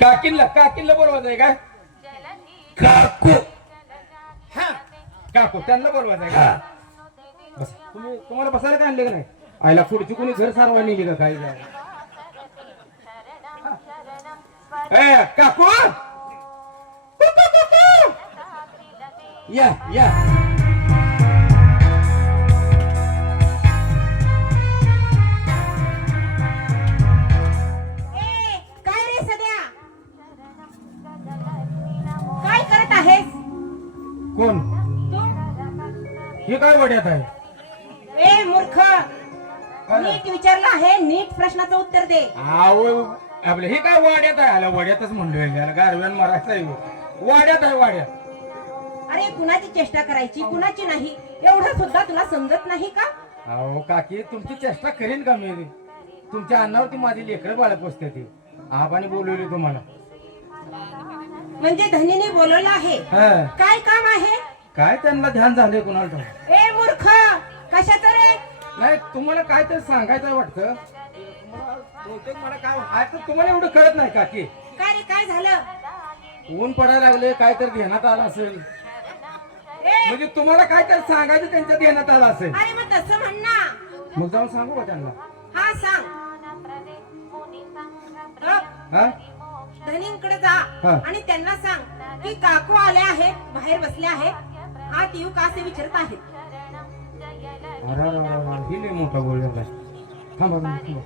काकीनला काकीनला बोलवायचं आहे काय? काकू. हा. काकू त्यांना बोलवायचं आहे का? बस. तुम्ही तुम्हाला बसायला काय आणले का नाही? आईला पुढची कोणी घर सारवा नेली का ए काकू! कु, कु, कु, कु. या या. कोण? हे काय वड्यात आहे? ए मूर्ख! नीट विचारलं आहे नीट प्रश्नाचं उत्तर दे. आव आपलं हे काय वाड्यात आहे? आला वाड्यातच म्हणलोय याला गारव्यान मारायचं आहे वाड्यात आहे वाड्यात. अरे कुणाची चेष्टा करायची कुणाची नाही? एवढं सुद्धा तुला समजत नाही का? अहो काकी तुमची चेष्टा करीन का मी? तुमच्या अन्नावरती माझी लेकरं बाळा पोचते ती. आबाने बोलवली तुम्हाला. म्हणजे धनीने बोलवलं आहे. हा. काय काम आहे? काय त्यांना ध्यान झालंय कोणाला? ठाऊक. ए मूर्ख! कशाचं रे? नाही तुम्हाला काय तर सांगायचं वाटतं. तुम्हाला बहुतेक मला काय तुम्हाला एवढं कळत नाही काकी काय रे काय झालं? ऊन पडायला लागले काय तर ध्यानात आलं असेल. ए! म्हणजे तुम्हाला काय तर सांगायचं त्यांच्या ध्यानात आलं असेल. अरे मग तसं म्हण ना. मग जाऊन सांगू का त्यांना? हा सांग. अ, हा? धनींकडे जा हा. आणि त्यांना सांग की काकू आले आहेत बाहेर बसले आहेत. आत येऊ का असे विचारत आहेत? अरे अरे अरे अरे, ही लई मोठा बोल झाला. थांबा थांबा, थांबा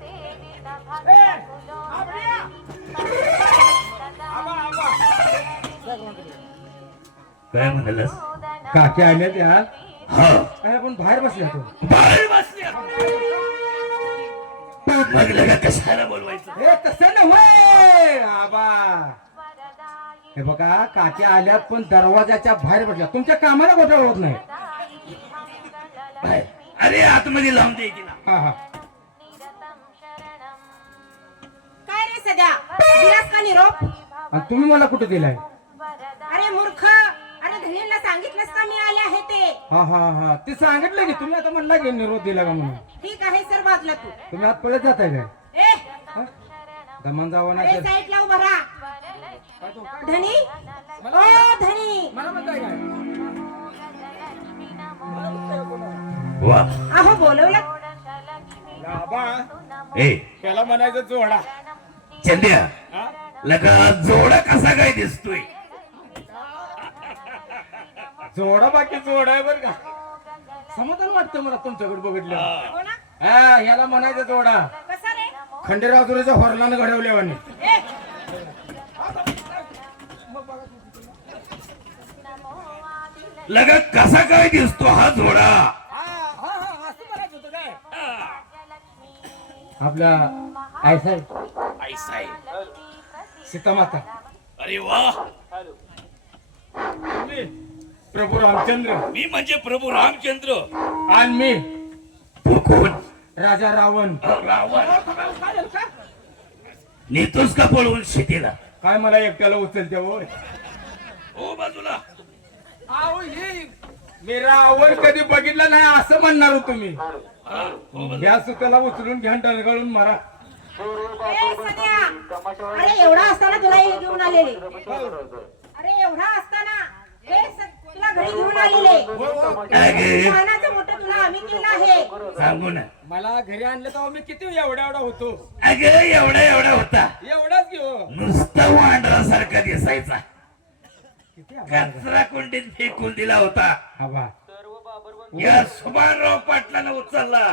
काय म्हणालस? काकी आल्या त्या? हा. काय आपण बाहेर बसल्या तो बाहेर बसल्या? मग लगा कशाला बोलवायचं. हे तसं नव्हे. आबा. हे बघा काकी आल्यात पण दरवाजाच्या बाहेर बसल्या. तुमच्या कामाला घोटाळा होत नाही. बाहेर. अरे आतमध्ये लावून दे की ना. हा हा. काय रे सध्या? दिलास का निरोप आणि तुम्ही मला कुठे दिलाय? अरे मूर्ख! अरे धनींना सांगितलंस का मी आले आहे ते. हा हा हा. ते सांगितलं की तुम्ही आता म्हणला की निरोध दिला का म्हणून? ठीक आहे सर बाजूला तू. तुम्ही आत पळत जाताय काय? ए हा? दमन जावं अरे नाही साईड लाव भरा धनी? ओ धनी. मला म्हणताय काय? वा. अहो बोलवलं. ए. त्याला म्हणायचं जोडा. चंद्या हा? लगा जोडा कसा काय दिसतोय? जोडा बाकी जोडा आहे बरं का. समाधान वाटतं मला तुमच्याकडे बघितलं. हो. ना हा याला म्हणायचं जोडा. कसा रे? खंडेराजुरीच्या हॉर्नानं घडवल्यावानी ए! लगा कसा काय दिसतो हा जोडा? आपल्या आईसाहेब. आई साहेब सीतामाता. अरे वा. प्रभू रामचंद्र. मी म्हणजे प्रभू रामचंद्र. आणि मी तू कोण? राजा रावण. रावण. नेतोस का पळवून शेतीला? काय मला एकट्याला उचलते होय? हो बाजूला. हे. मी रावण कधी बघितला नाही असं म्हणणार हा, हो बाजूला. या सुताला उचलून घ्या डलगळून मारा. ए, अरे एवढा असताना तुला हे घेऊन आलेले. अरे एवढा असताना. हे स- तुला घरी घेऊन आलेले. अगे, लहानाचं मोठं तुला आम्ही केलं आहे. सांगू ना. मला घरी आणलं तेव्हा मी किती एवढा एवढा होतो? अगे एवढा एवढा होता. एवढाच घेऊ नुसता वांडरासारखा दिसायचा. कचरा कुंडीत फेकून दिला होता. आभार. या सुभानराव पाटलानं उचलला.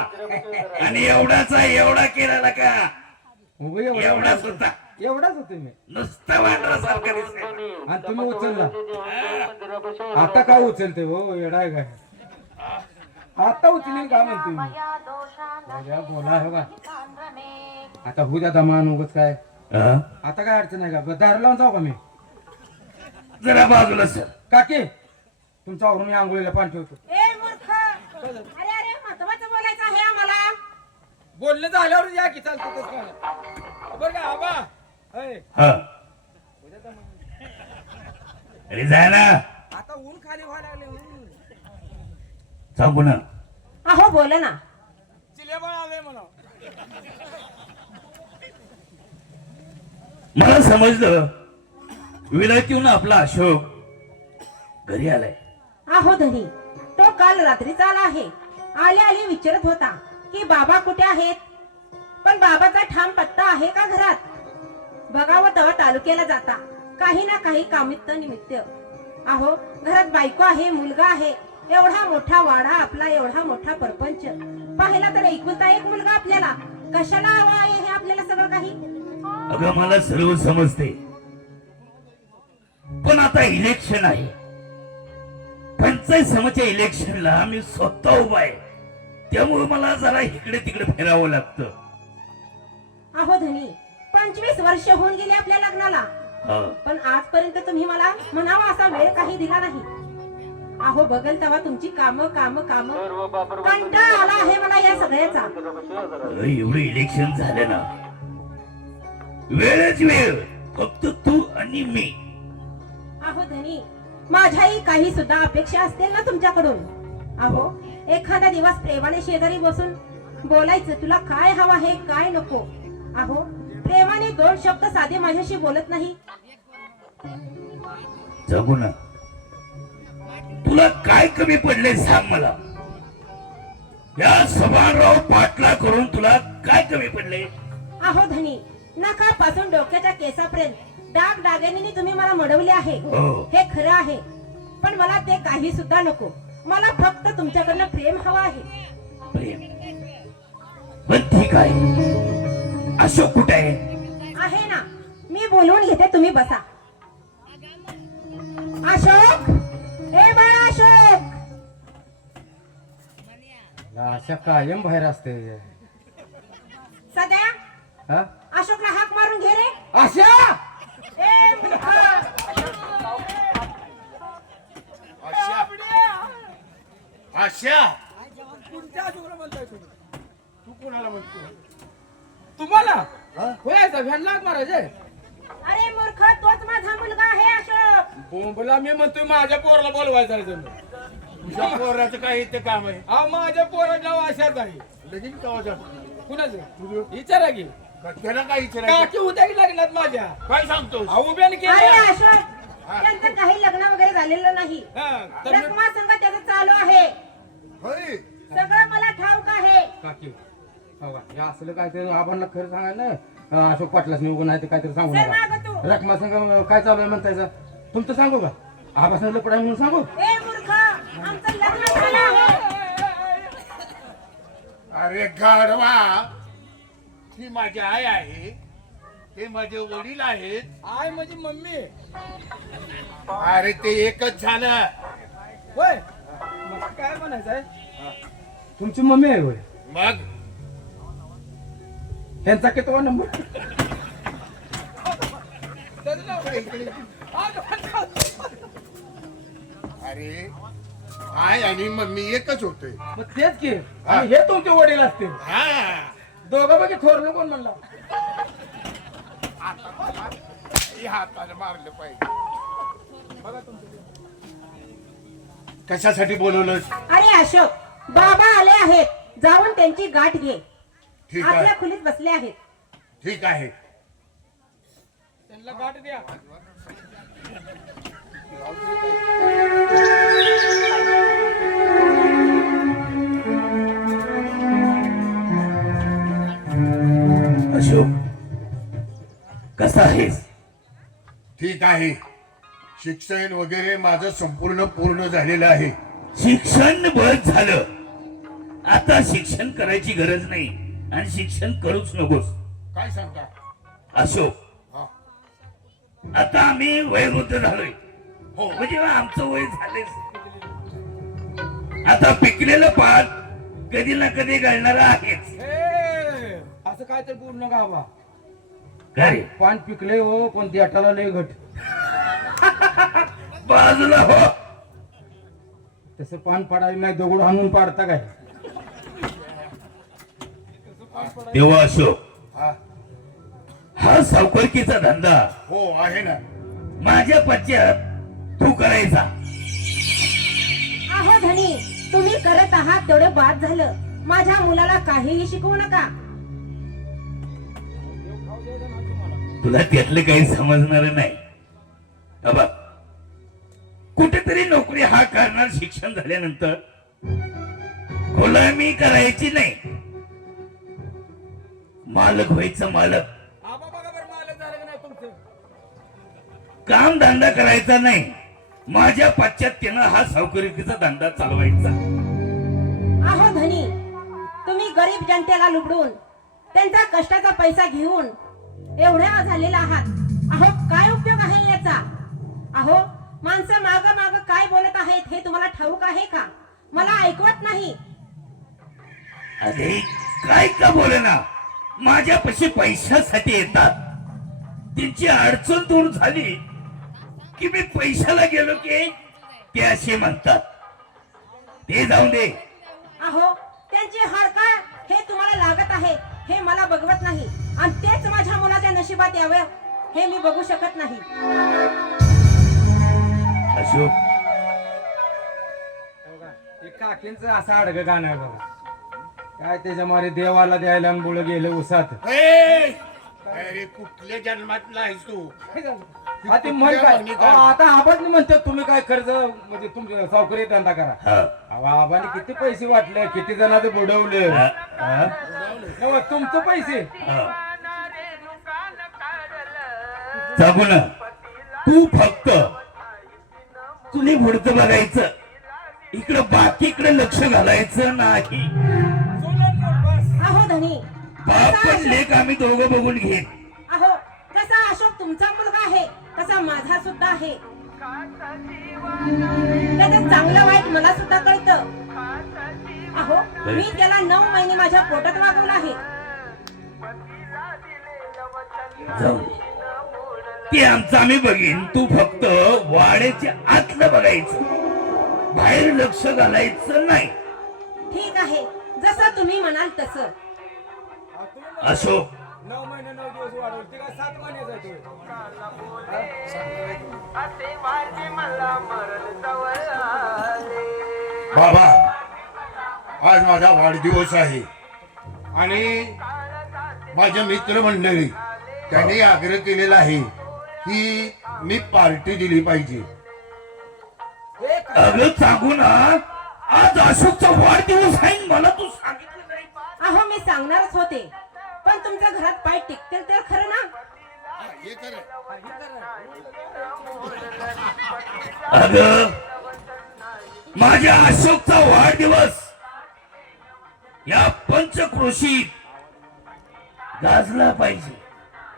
आणि एवढाचा एवढा केलेला का? एवढाच होता. एवढाच होतो मी नुसता आणि तुम्ही उचलला. आता काय उचलते हो? येडा आहे काय आता उचलील का म्हणते मी बोला हे बा आता होऊ द्या दमान उगच काय. हा? आता काय अडचण आहे का? दार लावून जाऊ का मी? जरा बाजूला सर. काकी तुमच्या आवरून मी आंघोळीला पाणी ठेवतो. ए मूर्ख! अरे अरे महत्वाचं बोलायचं आहे आम्हाला. बोलणं झाल्यावर या की चालतं तसं. बरं का आबा. अरे जाय ना. आता ऊन खाली व्हायला लागले ऊन. सांगू ना. अहो बोल ना. चिलेबाळ आलंय म्हणा. मला समजलं. विलायतीहून आपला अशोक घरी आलाय. आहो धनी. तो काल रात्रीचा आला आहे. आले आले विचारत होता की बाबा कुठे आहेत? पण बाबाचा ठाम पत्ता आहे का घरात? बघावं तालुक्याला जाता. काही ना काही कामित्त निमित्त. आहो घरात बायको आहे मुलगा आहे. एवढा मोठा वाडा आपला एवढा मोठा परपंच. पाहिला तर एकुलता एक मुलगा आपल्याला. कशाला हवा आहे हे आपल्याला सगळं काही? अगं मला सर्व समजते. पण आता इलेक्शन आहे. पंचायत समितीच्या इलेक्शनला मी स्वतः उभा आहे. त्यामुळे मला जरा इकडे तिकडे फिरावं लागतं. आहो धनी पंचवीस वर्ष होऊन गेली आपल्या लग्नाला. हा. पण आजपर्यंत तुम्ही मला म्हणावा असा वेळ काही दिला नाही. अहो बघल तेव्हा तुमची काम काम काम. कंटाळा आला आहे मला या सगळ्याचा. एवढं इलेक्शन झालं ना. वेळच वेळ. फक्त तू आणि मी. अहो धनी माझ्याही काही सुद्धा अपेक्षा असतील ना तुमच्याकडून. अहो एखादा दिवस प्रेमाने शेजारी बसून बोलायचं तुला काय हवं आहे काय नको. अहो प्रेमाने दोन शब्द साधे माझ्याशी बोलत नाही. जगू ना. तुला काय कमी पडले सांग मला. या सभानराव पाटला करून तुला काय कमी पडले अहो धनी नखापासून डोक्याच्या केसापर्यंत. डाग डागेने तुम्ही मला मडवले आहे. हो. हे खरं आहे. पण मला ते काही सुद्धा नको. मला फक्त तुमच्याकडनं प्रेम हवं आहे. प्रेम. पण ठीक आहे. अशोक कुठे आहे? आहे ना. मी बोलवून घेते तुम्ही बसा. अशोक! ए बाळा अशोक! अशा कायम बाहेर असते. सध्या? हा? अशोकला हाक मारून घे रे. आशा ए मूर्खा. आशा तू कोणाला म्हणतो तुम्हाला? होय व्हॅनला महाराज अरे मूर्ख तोच माझा मुलगा आहे अशोक. बोंबला मी म्हणतोय माझ्या पोराला बोलवायचं तुझ्या पोराचं काय इथे काम आहे? हा माझ्या पोराचं नाव अशाच आहे. लगीन कवा जातो कुणाचं? विचारा की. त्याला काय विचारायचं काकी उद्या लागणार माझ्या. काय सांगतो उभ्याने अरे केलं अशोक त्यांचं काही लग्न वगैरे झालेलं नाही. हा, तर मी- रकमा संघ त्याचं चालू आहे. होय. सगळं मला ठाऊक आहे. काकी. हो का? हे असलं काहीतरी आबांना खरं सांगायला ना अशोक पाटलाच निवडून नाही तर काहीतरी सांगू सर मागं नका तू. रकमा संघ काय चालू आहे म्हणतायचं तुमचं सांगू का? आबा सांगितलं पडाय म्हणून सांगू? ए मूर्ख! आमचं लग्न झालं आहे. अरे गाढवा ही माझी आई आहे. ते माझे वडील आहेत. आय माझी मम्मी. अरे ते एकच झालं. होय. मग काय म्हणायचं आहे तुमची मम्मी आहे होय. मग? त्यांचा कितवा नंबर? हा, अरे आई आणि मम्मी एकच होते. मग तेच की. आणि हे तुमचे वडील असतील. हा. दोघं बघे थोरलं कोण म्हणला. हे हाताने मारलं पाहिजे. कशासाठी बोलवलं अरे अशोक बाबा आले आहेत. जाऊन त्यांची गाठ घे. ठीक आपल्या आहे खोलीत बसले आहेत. ठीक आहे. त्यांना गाठ द्या. अशोक कसा आहेस? ठीक आहे. शिक्षण वगैरे माझं संपूर्ण पूर्ण झालेलं आहे. शिक्षण बस झालं. आता शिक्षण करायची गरज नाही. आणि शिक्षण करूच नकोस. काय सांगता? अशोक हा. आता आम्ही वयोवृद्ध झालोय. हो. म्हणजे आमचं वय झालेच आता पिकलेलं पान कधी ना कधी गळणार आहेच. असं काय तर बोलू नका आबा काय पान पिकले हो पण देटाला लय घट. बाजूला हो. तसं पान पाडायला नाही दगड आणून पाडता काय? तेव्हा अशोक हा. सावकारकीचा धंदा. हो आहे ना. माझ्या पश्चात तू करायचा. अहो धनी तुम्ही करत आहात तेवढे बाद झालं. माझ्या मुलाला काहीही शिकवू नका. तुला त्यातलं काही समजणार नाही. अबा कुठेतरी नोकरी हा करणार शिक्षण झाल्यानंतर. गुलामी करायची नाही. मालक व्हायचं मालक. आबा बघा बरं मालक झालं का नाही तुमचं? काम धंदा करायचा नाही. माझ्या पाश्चात्यानं हा सावकारीचा धंदा चालवायचा. अहो धनी तुम्ही गरीब जनतेला लुबडून त्यांचा कष्टाचा पैसा घेऊन एवढ्या झालेला आहात. अहो काय उपयोग आहे याचा? अहो माणसं माग माग काय बोलत आहेत हे तुम्हाला ठाऊक आहे का? मला ऐकवत नाही. अरे काय का बोलेना? माझ्यापाशी पैशासाठी येतात. त्यांची अडचण दूर झाली की मी पैशाला गेलो की ते असे म्हणतात. ते जाऊन दे. अहो त्यांची हाडका हे तुम्हाला लागत आहे हे मला बघवत नाही. आणि तेच माझ्या मुलाच्या नशिबात यावे हे मी बघू शकत नाही. अशोक. हो काकींचं असं अडग गाणं आहे बघा. काय त्याच्या मारे देवाला द्यायला बुळ गेलं उसात? ए! अरे कुठल्या जन्मातला आहेस तू? हा, ते म्हण काय? अहो, आता आबाच म्हणतात तुम्ही काय कर्ज म्हणजे तुमच्या सावकारी धंदा करा. हा. अहो, आबाने किती पैसे वाटले किती जणांचे बुडवले? नव्ह, तुमचं पैसे. हा. सांगू ना तू फक्त तुला पुढचं बघायचं. इकडं बाकीकडे लक्ष घालायचं नाही. कसा पण अशोक- लेख आम्ही दोघं बघून घेत अहो कसा अशोक तुमचा मुलगा आहे? तसा माझा सुद्धा आहे? त्याचं चांगलं वाईट मला सुद्धा कळतं. अहो मी त्याला नऊ महिने माझ्या पोटात वागवलं आहे. जाऊ दे. ते आमचं आम्ही बघीन. तू फक्त वाड्याच्या आतलं बघायचं. बाहेर लक्ष घालायचं नाही. ठीक आहे. जसं तुम्ही म्हणाल तसं. अशोक नऊ महिने नऊ दिवस वाढवले. ते काय सात बाबा आज माझा वाढदिवस आहे. आणि माझ्या मित्रमंडळी त्यांनी आग्रह केलेला आहे की मी पार्टी दिली पाहिजे. सांगू ना आज अशोकचा वाढदिवस आहे मला तू सांगितलं अहो मी सांगणारच होते. पण तुमच्या घरात पाय टिकतील तर खरं ना? हे. अगं माझ्या अशोकचा वाढदिवस. या पंचक्रोशीत गाजला पाहिजे.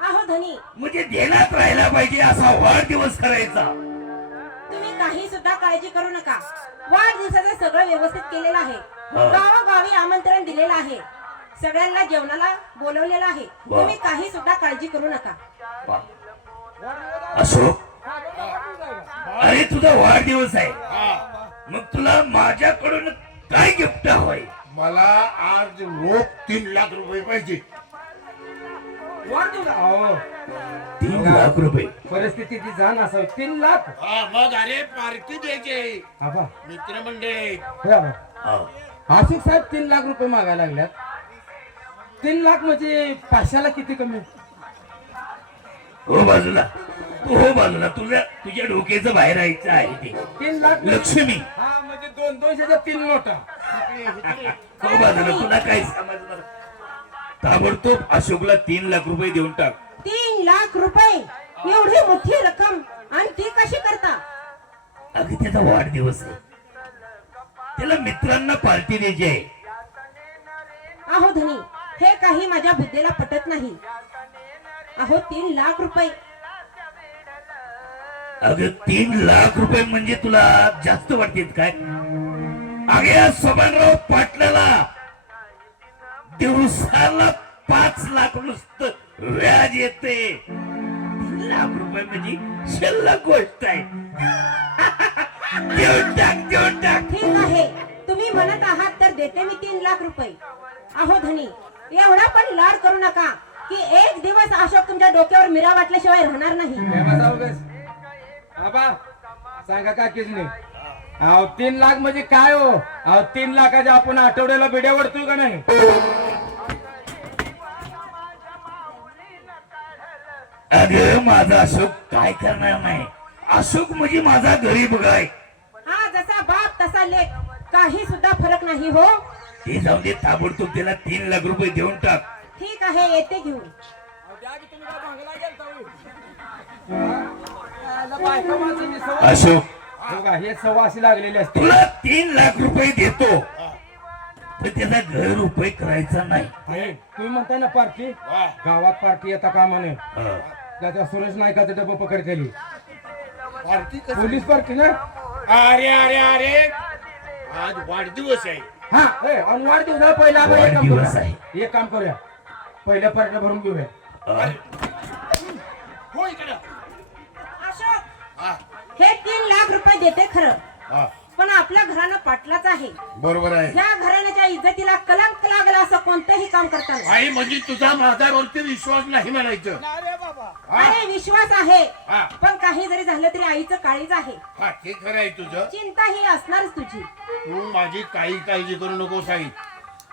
अहो धनी. म्हणजे देण्यात राहिला पाहिजे असा वाढदिवस करायचा. तुम्ही काही सुद्धा काळजी करू नका. वाढदिवसाचं सगळं व्यवस्थित केलेलं आहे. गावोगावी आमंत्रण दिलेलं आहे. सगळ्यांना जेवणाला बोलवलेलं आहे. तुम्ही काही सुद्धा काळजी करू नका. अशोक जायगा अरे तुझा वाढदिवस आहे. हा. मग तुला माझ्याकडून काय गिफ्ट हवंय? मला आज रोख तीन लाख रुपये पाहिजे. का? अहो तीन लाख रुपये. परिस्थितीची जाण असावी. तीन लाख? हा, मग अरे पार्टी द्यायची. आबा मित्रमंडळी. हे आबा हा. आशिक साहेब तीन लाख रुपये मागायला लागल्यात. तीन लाख म्हणजे पाचशेला किती कमी? हो बाजूला. तू हो बाजूला. तुझ्या तुझ्या डोक्याचं बाहेर यायचं आहे ते. तीन लाख म्हणजे- लक्ष्मी. हा म्हणजे दोन दोनशेच्या तीन नोटा. हो बाजूला. तुला काय समजणार ताबडतोब अशोकला तीन लाख रुपये देऊन टाक. तीन लाख रुपये? एवढी मोठी रक्कम. आणि ती कशी करता? अगदी त्याचा वाढदिवस आहे. त्याला मित्रांना पार्टी द्यायची आहे. अहो धनी हे काही माझ्या बुद्धीला पटत नाही. अहो तीन लाख रुपये. अगं तीन लाख रुपये म्हणजे तुला जास्त वाटतील काय? अगे सोमनराव पाटलाला दिवसाला पाच लाख नुसतं व्याज येते. तीन लाख रुपये म्हणजे शिल्लक गोष्ट आहे. देऊन टाक देऊन टाक ठीक आहे. तुम्ही म्हणत आहात तर देते मी तीन लाख रुपये. अहो धनी एवढा पण लाड करू नका की एक दिवस अशोक तुमच्या डोक्यावर मिरा वाटल्याशिवाय राहणार नाही. आबा सांगा काकीच नाही अहो तीन लाख म्हणजे काय हो? अहो तीन लाखाच्या आपण आठवड्याला बिड्या वडतोय का नाही? अगं माझा अशोक काय करणार नाही? अशोक म्हणजे माझा गरीब गाय. जसा बाप तसा लेख. काही सुद्धा फरक नाही हो. ते जाऊन दे ताबडतोब त्याला तीन लाख रुपये देऊन टाक. ठीक आहे येते घेऊन. अशोक हो? हे सव्वाशी लागलेली असते तुला तीन लाख रुपये देतो. पण त्याचा घर रुपये करायचा नाही. आहे. तुम्ही म्हणताय ना पार्टी. गावात पार्टी येता का म्हणे हा. त्याच्या सुरेश नायकाचा डबा पकड केली? पार्टी पोलीस पार्टी ना? अरे अरे अरे. आज वाढदिवस आहे. हा ए, आणि वाढदिवसाला पहिला आपण एक काम वाढदिवस करूया एक काम करूया. पहिल्या पार्ट्या भरून घेऊया. हा. हो इकडं. अशोक हा, हे तीन लाख रुपये देते खरं. हा. पण आपल्या घरानं पाटलाच आहे. बरोबर आहे. ह्या घराण्याच्या इज्जतीला कलंक लागला असं कोणतंही काम करताना. आई म्हणजे तुझा माझ्यावरती विश्वास नाही म्हणायचं. अरे विश्वास आहे. हा. पण काही जरी झालं तरी आईचं काळीच आहे. हा ते खरं आहे तुझं. चिंता ही असणारच तुझी. तू माझी काही काळजी करू नको साई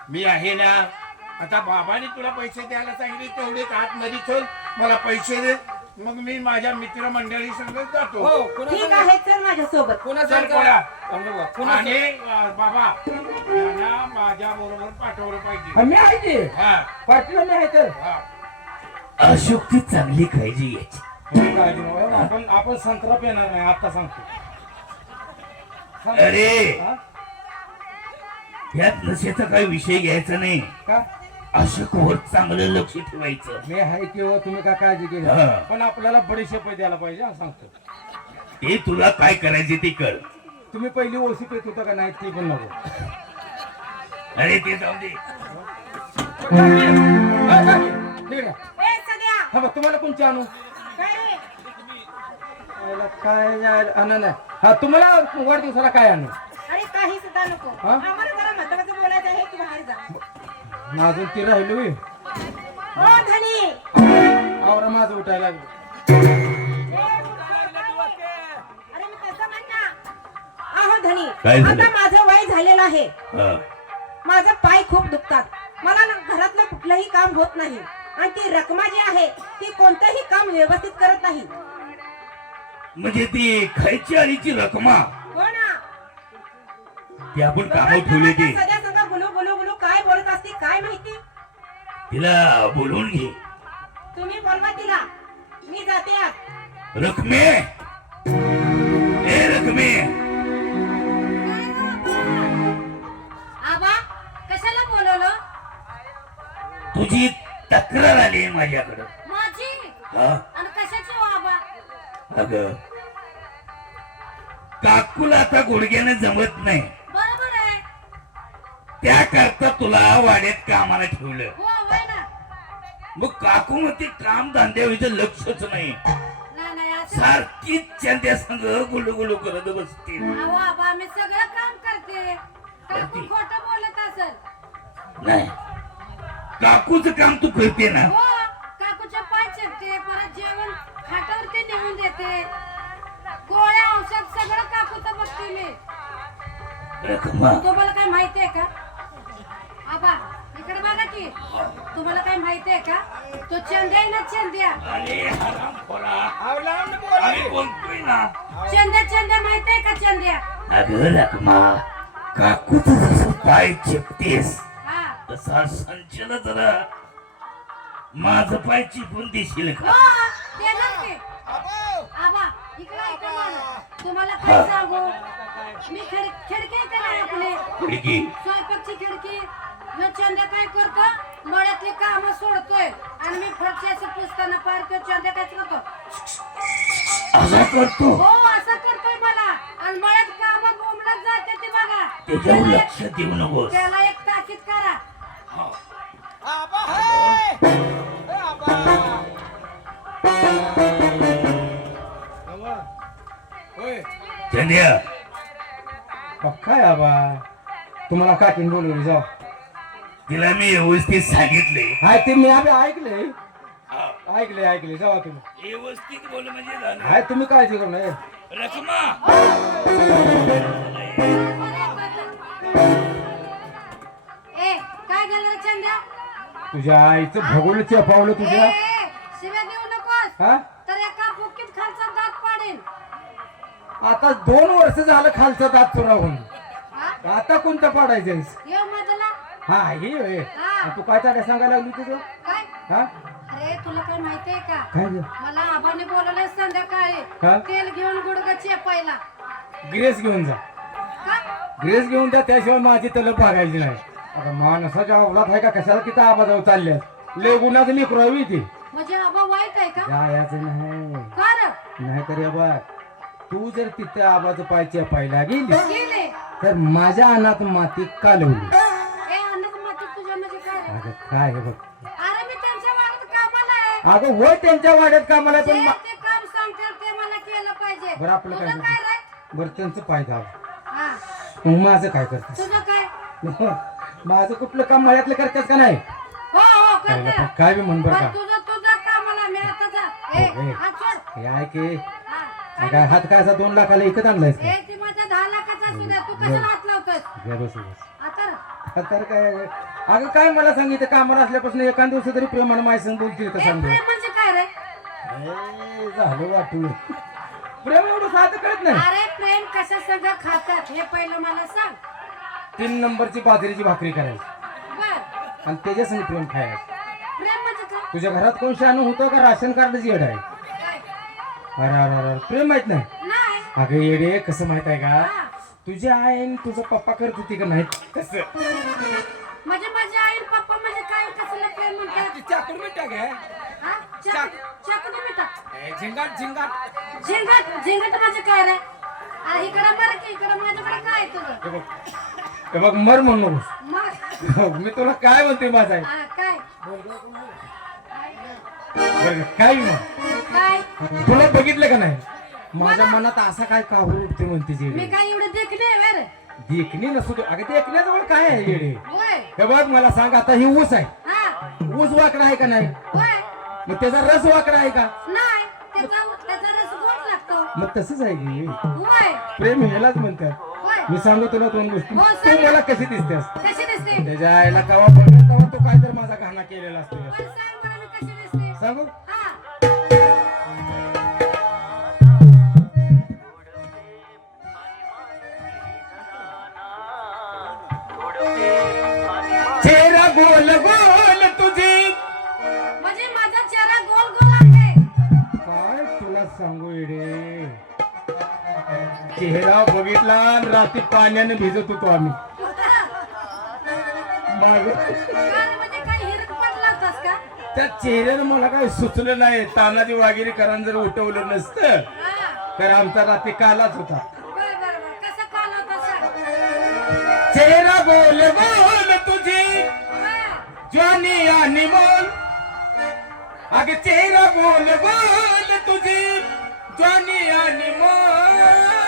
मी आहे ना आता बाबाने तुला पैसे द्यायला सांगितले तेवढे आतमध्ये चल मला पैसे दे. मग मी माझ्या मित्र मंडळी संग जातो. हो ठीक आहे चल माझ्या सोबत कुणा चल संग- पोरा. थांब बाबा, कुणा आणि संग- अं, बाबा यांना माझ्या बरोबर पाठवलं पाहिजे. हा, मी आहे की? हा. मी आहे तर? हा. अशोकची चांगली काळजी घ्यायची तुम्ही काळजी नका करू. आपण आपण संत्रा पेणार नाही आता सांगतो. अरे! हा? यात नशेचा काही विषय घ्यायचा नाही. का? अशोकवर चांगलं लक्ष ठेवायचं. मी आहे किंवा तुम्ही काय काळजी केली? हा. पण आपल्याला बडीशे पैसे द्यायला पाहिजे हा, सांगतो. ते तुला काय करायचे ते कर. तुम्ही पहिली ओसी पेत होता का नाही ती पण नको. अरे ते जाऊ दे. हा बघ तुम्हाला कोणची आणू? काय रे याला काय नाही, आणू नाही. हा तुम्हाला वाढदिवसाला काय आणू? अरे काही सुद्धा नको. हा? आम्हाला जरा महत्वाचं बोलायचं आहे तू बाहेर जा. मग अजून ती राहिली. हो धनी. आवरा माझं उठायला लागलं. अरे मी अहो धनी काय झालं? आता माझं वय झालेलं आहे. हा. माझं पाय खूप दुखतात. मला ना घरातलं कुठलंही काम होत नाही. आणि ती रकमा जी आहे ती कोणतंही काम व्यवस्थित करत नाही. म्हणजे ती खायची आळीची रकमा? हो ना. ती आपण कामावर ठेवली ती. सध्या संग गुलू गुलू गुलू काय बोलत असते काय माहिती? तिला बोलवून घे. तुम्ही बोलवा तिला. मी जाते आत रकमे. ए रकमे. तक्रार आली माझ्याकडं. माझी? हा? आणि कशाची हो आबा? अग काकूला आता गुडघ्याने जमत नाही. बरोबर आहे. त्याकरता तुला वाड्यात कामाला ठेवलं. हो ना. मग काकू मग ते काम धंद्याविषयी लक्षच नाही. नाही नाही असं सारखी चंद्या संग गुलू गुलू करत बसते अहो आबा मी सगळं काम करते. काकू खोटं बोलत असेल. नाही. काकूच काम तू करते ना. हो काकूचे पाय चेपते परत जेवण खाटावरती नेऊन देते. गोळ्या औषध सगळं काकूचं बघते मी. रखमा तुम्हाला काय माहिती आहे का? आबा इकडे बघा की. तुम्हाला काय माहिती आहे का? तो चंद्या आहे ना चंद्या? अरे आम्ही की. बोलतोय ना? चंद्या चंद्या माहिती आहे का चंद्या? अगं रखमा काकूच जसं पाय चेपतेस हा तसा संचल जरा माझं पाय चिपून देशील का? देणार की? अबो. आबा इकडे ऐका मला तुम्हाला काय सांगू? मी खिड खिडकी आहे का नाही आपली? खिडकी. स्वयंपाकची खिडकी. न चंद्या काय करतो? मळ्यातली काम सोडतोय. आणि मी फरची असं पुसताना पार तो चंद्या काय करतो? असा करतो? हो असं करतोय मला. आणि मळ्यात काम बोंबलत जाते ते बघा. त्याला एक- चंद्या काय आबा तुम्हाला काकीन बोलवली जाऊ. तिला मी व्यवस्थित सांगितले. हाय ते मी आम्ही ऐकले. ऐकले ऐकले जावा तुम्ही. व्यवस्थित बोल म्हणजे झालं. हाय तुम्ही काळजी करू नये. रखमा. ए काय झालं रे चंद्या तुझ्या आईचं भगोल चेपावलं तुझ्या? ए, शिव्या देऊ नकोस. हा तर एका बुकीत खालचा दात पाडेल आता दोन वर्ष झालं खालचं दात चुरावून. आता कोणतं पाडायचं मधला हा हे होय. हा. तू काय काय सांगायला लागली तुझं काय? हा? अरे तुला काय माहितीये का? काय ग? मला आबाने बोलवलंय हा? संध्याकाळी तेल घेऊन चेपायला. ग्रेस घेऊन जा. का ग्रेस घेऊन जा त्याशिवाय माझी तलप भागायची नाही. आता माणसाच्या अवलात आहे का? कशाला तिथं आबाजाव चालल्यात लय गुन्हाचं लेकरू ती. म्हणजे आबा वाईट आहे का? जायचं नाही. का रे? बघ तू जर तिथे आबाचं पाय चेपायला गेली गेले? तर माझ्या अनाथ माती कालवली ए तुझ्या म्हणजे काय? रे? अगं काय हे बघ. अरे मी त्यांच्या वाड्यात कामाला आहे. अगं वय त्यांच्या वाड्यात कामाला जे पण मा- ते काम सांगतात ते मला केलं पाहिजे. बरं आपलं काय तुझं काय रे? बरं त्यांचं पाय धाव हा. मग माझं काय करतेस? तुझं काय? माझं कुठलं काम मळ्यातलं करतेस का नाही? हो हो काय करते. बा- काय बी म्हण बरं पण का? तुझं तुझं कामाला मी आता जा. ए ए, ए. हात सोड हे आहे की हा. काय हात काय असा दोन लाखाला इकत ए ती माझ्या दहा लाखाचा असू द्या तू कशाला हात लावतोस घे बस बस. आता तर काय अगं काय मला सांगितलं कामाला असल्यापासून एखाद दिवस तरी प्रेमानं माझ्या संग बोलतील का ए सांग प्रेम म्हणजे काय रे? ए, झालं वाटू प्रेम एवढं साधं कळत नाही. अरे प्रेम कशा संग खातात हे पहिलं मला सांग. तीन नंबरची बाजरीची भाकरी करायची. बर. आणि त्याच्या संग प्रेम खायचं. प्रेम म्हणजे काय? तुझ्या घरात कोण शानू होतं का राशन कार्डची येड आहे? अरे अरे अरे प्रेम माहीत नाही? अगं येडे कसं माहीत आहे का. तुझी आई आणि तुझा पप्पा करत होती का नाही कसं? म्हणजे माझी आई आणि पप्पा म्हणजे काय? कसलं प्रेम म्हणतात? चाकून मिठा घ्या हा? चाक- चाकूने मिठा. झिंगाट झिंगाट. झिंगट झिंगट म्हणजे काय रे? अरे इकडं बरं की इकडं माझ्याकडे काय आहे तुझं? हे बघ. हे बघ मर म्हणू नकोस मग मी तुला काय म्हणते माझा हा, काय? काय तुला बघितलं का नाही? माझ्या मनात असा काय काहू उठते म्हणते मी काय एवढं देखणे देखणी नसू दे. अगं देखण्याजवळ काय आहे येडे हे बघ मला सांग आता ही ऊस आहे. हा. ऊस वाकडा आहे का नाही? मग त्याचा रस वाकडा आहे का? मग तसंच आहे की. प्रेम ह्यालाच म्हणतात. मी सांगू तुला दोन गोष्टी. हो, तू. मला कशी दिसतेस? त्याच्या आईला कवा तेव्हा तो काय तर माझा घाणा केलेला असतो. हा चेहरा गोल गोल तुझी. म्हणजे माझा चेहरा गोल गोल आहे. काय तुला सांगू येडे? चेहरा बघितला आणि रात्री पाण्याने भिजत होतो आम्ही. माग. त्या चेहऱ्यानं मला काय सुचलं नाही. तानाजी वागिरी करान जर उठवलं नसतं तर आमचा रात्री कालाच होता. चेहरा गोल गोल तुझी. ज्वानी आणि मोल अगे चेहरा गोल गोल तुझी. ज्वानी आणि मोल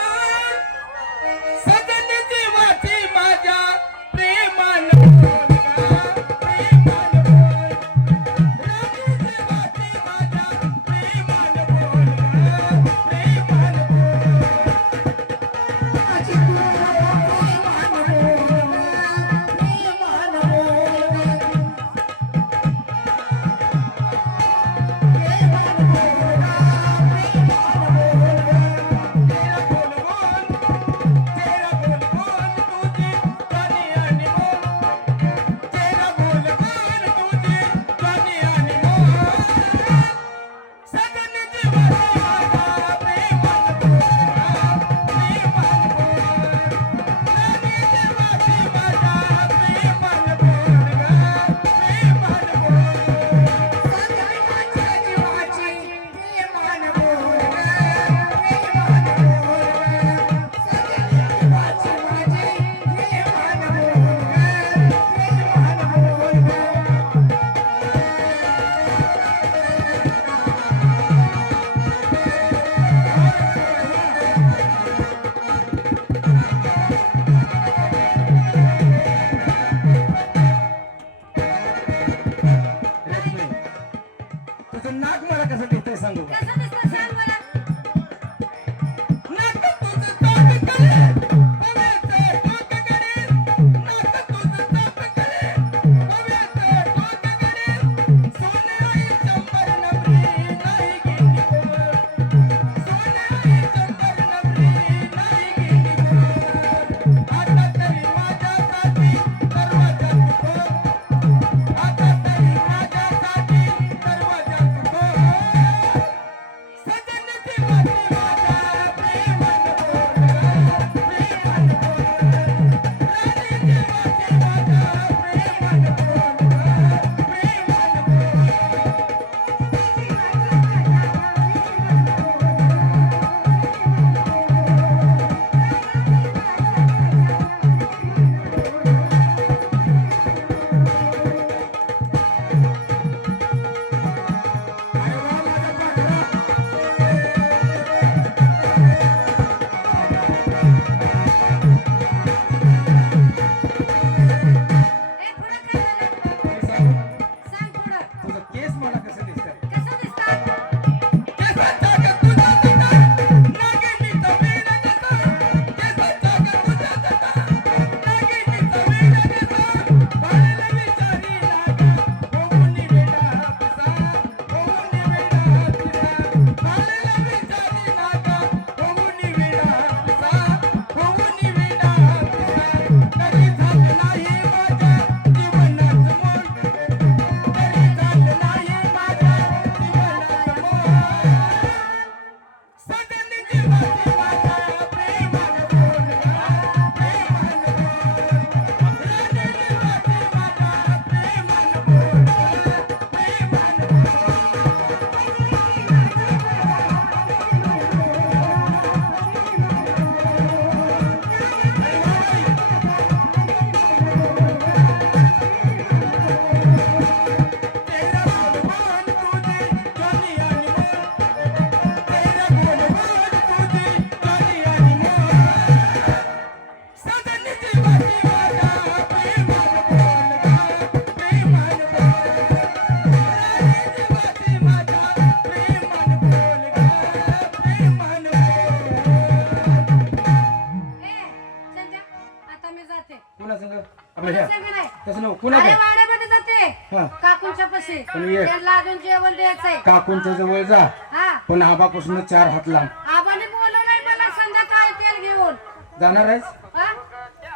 नको वाड्यामध्ये जाते. हा. काकूंच्या पशी. पण ये. त्यांना अजून जेवण द्यायचंय. काकूंच्या जवळ जा. हा. पण आबापासून चार हात लांब. आबाने बोलवलंय मला संध्याकाळी तेल घेऊन. जाणार आहेस? हा?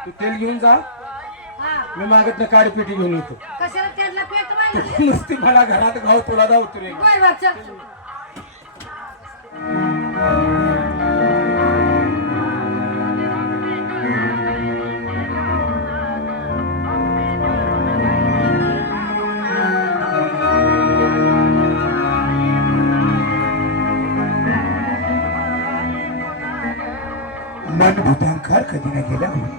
तू तेल घेऊन जा. हा. मी मागत काडी पेटी घेऊन येतो. कशाला त्यांना पेट माहिती नुसती मला घरात घाव तुला बर बर चल. मन भूतांकार कधी नाही गेला